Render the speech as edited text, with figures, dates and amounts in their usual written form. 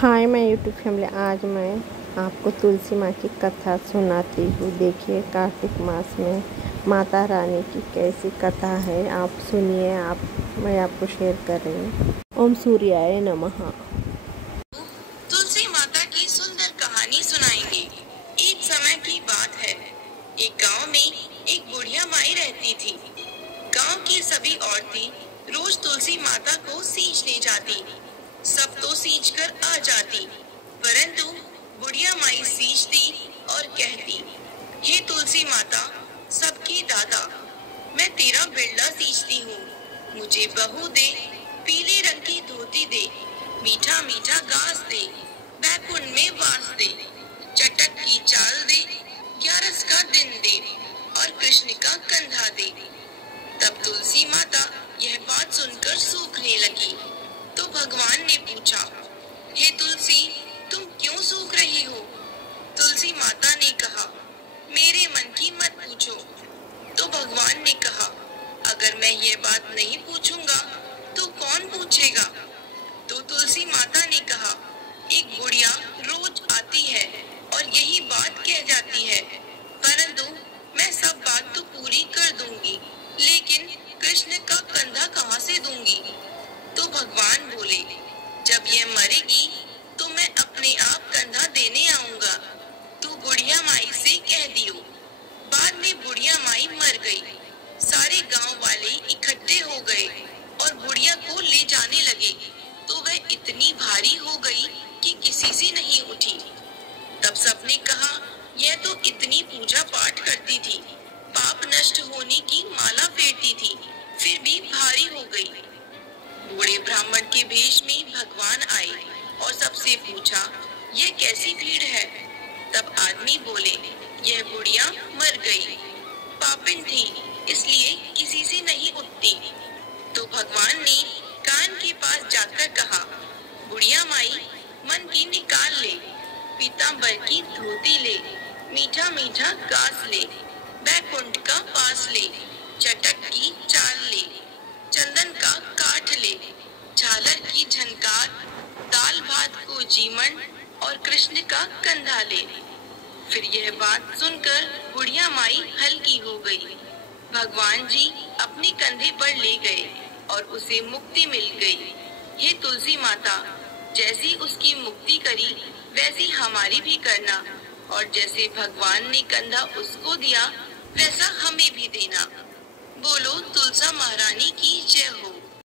हाय मैं YouTube family. आज मैं आपको तुलसी माँ की कथा सुनाती हूँ। देखिए कार्तिक मास में माता रानी की कैसी कथा है, आप सुनिए। मैं आपको शेयर कर रही हूँ। ओम सूर्याय नमः। तुलसी माता की सुंदर कहानी सुनाएंगे। एक समय की बात है, एक गांव में एक बुढ़िया माई रहती थी। गांव की सभी औरतें रोज तुलसी माता को सींचने जाती। सब तो सींच कर आ जाती, परंतु बुढ़िया माई सींचती और कहती, हे तुलसी माता, सबकी दादा, मैं तेरा बिरला सींचती हूँ, मुझे बहू दे, पीले रंग की धोती दे, मीठा मीठा घास दे, बैकुंठ में वास दे, चटक की चाल दे, 11 का दिन दे और कृष्ण का कंधा दे। तब तुलसी माता यह बात सुनकर सूखने लगी, तो भगवान ने पूछा, हे तुलसी, तुम क्यों सूख रही हो? तुलसी माता ने कहा, मेरे मन की मत पूछो। तो भगवान ने कहा, अगर मैं ये बात नहीं पूछूंगा तो कौन पूछेगा? तो तुलसी माता ने कहा, एक बुढ़िया रोज आती है और यही बात कह जाती है, परंतु मैं सब बात तो पूरी कर दूंगी, लेकिन कृष्ण का कंधा कहाँ से दूंगी? तो भगवान बोले, जब ये मरेगी तो मैं अपने आप कंधा देने आऊंगा, तू बुढ़िया माई से कह दियो। बाद में बुढ़िया माई मर गई। सारे गांव वाले इकट्ठे हो गए और बुढ़िया को ले जाने लगे, तो वह इतनी भारी हो गई कि किसी से नहीं उठी। तब सबने कहा, यह तो इतनी पूजा पाठ करती थी, पाप नष्ट होने की माला फेरती थी, फिर भी भारी हो गई। बूढ़े ब्राह्मण के भेष में भगवान आए और सबसे पूछा, यह कैसी भीड़ है? तब आदमी बोले, यह बुढ़िया मर गई, पापिन थी, इसलिए किसी से नहीं उठती। तो भगवान ने कान के पास जाकर कहा, बुढ़िया माई, मन की निकाल ले, पीतांबर की धोती ले, मीठा मीठा घास ले, बैकुंठ का पास ले, चटक की चाल ले, चंदन का काठ ले, झालर की झनकार, दाल भात को जीवन और कृष्ण का कंधा ले। फिर यह बात सुनकर बुढ़िया माई हल्की हो गई। भगवान जी अपने कंधे पर ले गए और उसे मुक्ति मिल गई। हे तुलसी माता, जैसी उसकी मुक्ति करी वैसी हमारी भी करना, और जैसे भगवान ने कंधा उसको दिया वैसा हमें भी देना। बोलो तुलसा महारानी की जय हो।